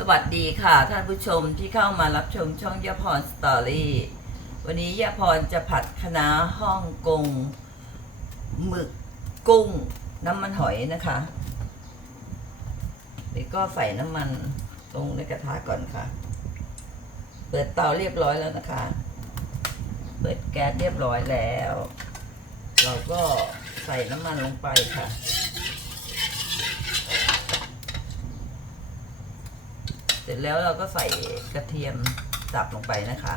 สวัสดีค่ะ ท่านผู้ชมที่เข้ามารับชมช่องยาพรสตอรี่วันนี้ยาพรจะผัดคะน้าฮ่องกงหมึกกุ้ง น้ำมันหอยนะคะเดี๋ยวก็ใส่น้ำมันลงในกระทะก่อนค่ะ เปิดเตาเรียบร้อยแล้วนะคะ เปิดแก๊สเรียบร้อยแล้ว เราก็ใส่น้ำมันลงไปค่ะ เส ร็จแล้วเราก็ใส่กระเทียมสับลงไปนะคะ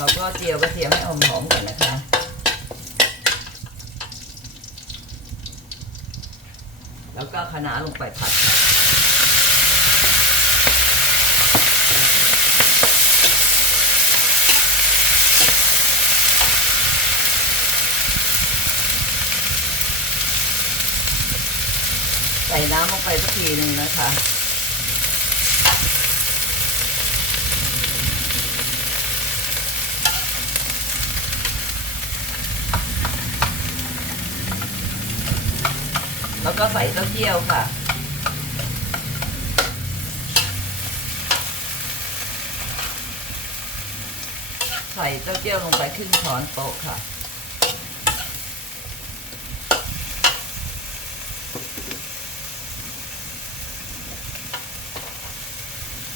เราก็เจียวกระเทียมให้หอมๆก่อนนะคะแล้วก็คะน้าลงไปผัด ใส่น้ำลงไปสักทีหนึ่งนะคะ ก็ใส่เต้าเจี้ยวค่ะ ใส่เต้าเจี้ยวลงไปครึ่งช้อนโต๊ะค่ะ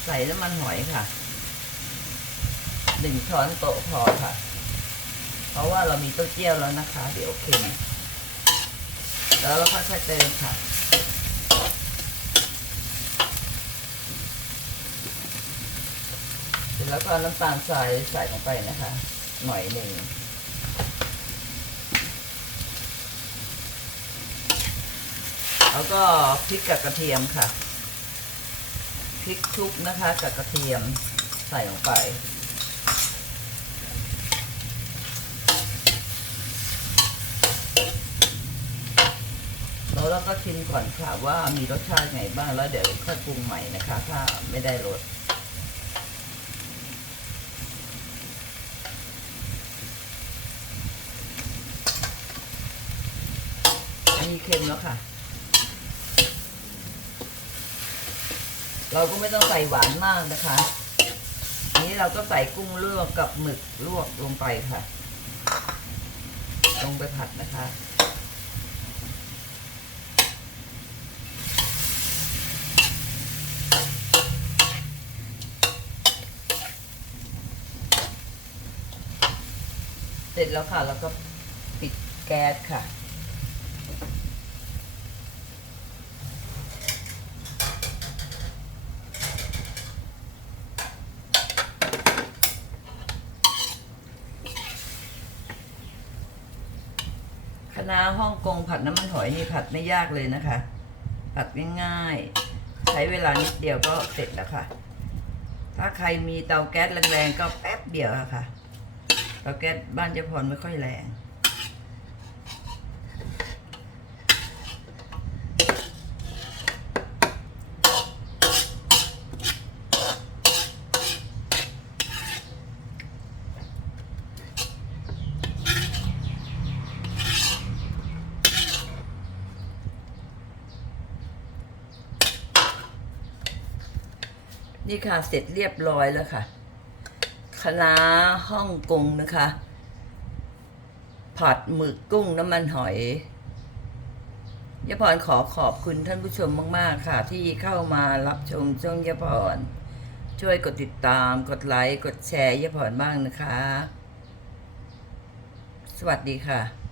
ใส่น้ำมันหอยค่ะหนึ่งช้อนโต๊ะพอค่ะ เพราะว่าเรามีเต้าเจี้ยวแล้วนะคะ เดี๋ยวเค็ม แล้วเราก็ค่อยๆเติมค่ะเสร็จแล้วก็น้ำตาลทรายใส่ลงไปนะคะ หน่อยหนึ่งแล้วก็พริกกับกระเทียมค่ะพริกคลุกนะคะกับกระเทียมใส่ลงไป แล้วเรา ก็ชิมก่อนค่ะว่ามีรสชาติไงบ้างแล้วเดี๋ยวค่อยปรุงใหม่นะคะ ถ้าไม่ได้รสอันนี้เค็มแล้วค่ะ เราก็ไม่ต้องใส่หวานมากนะคะอันนี้เราก็ใส่กุ้งลวกกับหมึกลวกลงไปค่ะ ลงไปผัดนะคะ เสร็จแล้วค่ะ แล้วก็ปิดแก๊สค่ะ คณะน้าฮ่องกงผัดน้ำมันหอยนี่ผัดไม่ยากเลยนะคะ ผัดง่ายๆ ใช้เวลานิดเดียวก็เสร็จแล้วค่ะ ถ้าใครมีเตาแก๊สแรงๆ ก็แป๊บเดียวค่ะ เตาแก๊สบ้านเจะพรไม่ค่อยแรงนี่ค่ะเสร็จเรียบร้อยแล้วค่ะ คณะน้าฮ่องกงนะคะ ผัดหมึกกุ้งน้ำมันหอยยพรขอขอบคุณท่านผู้ชมมาก ๆ ค่ะ ที่เข้ามารับชมช่องยพร ช่วยกดติดตาม กดไลค์ กดแชร์ยพรบ้างนะคะ สวัสดีค่ะ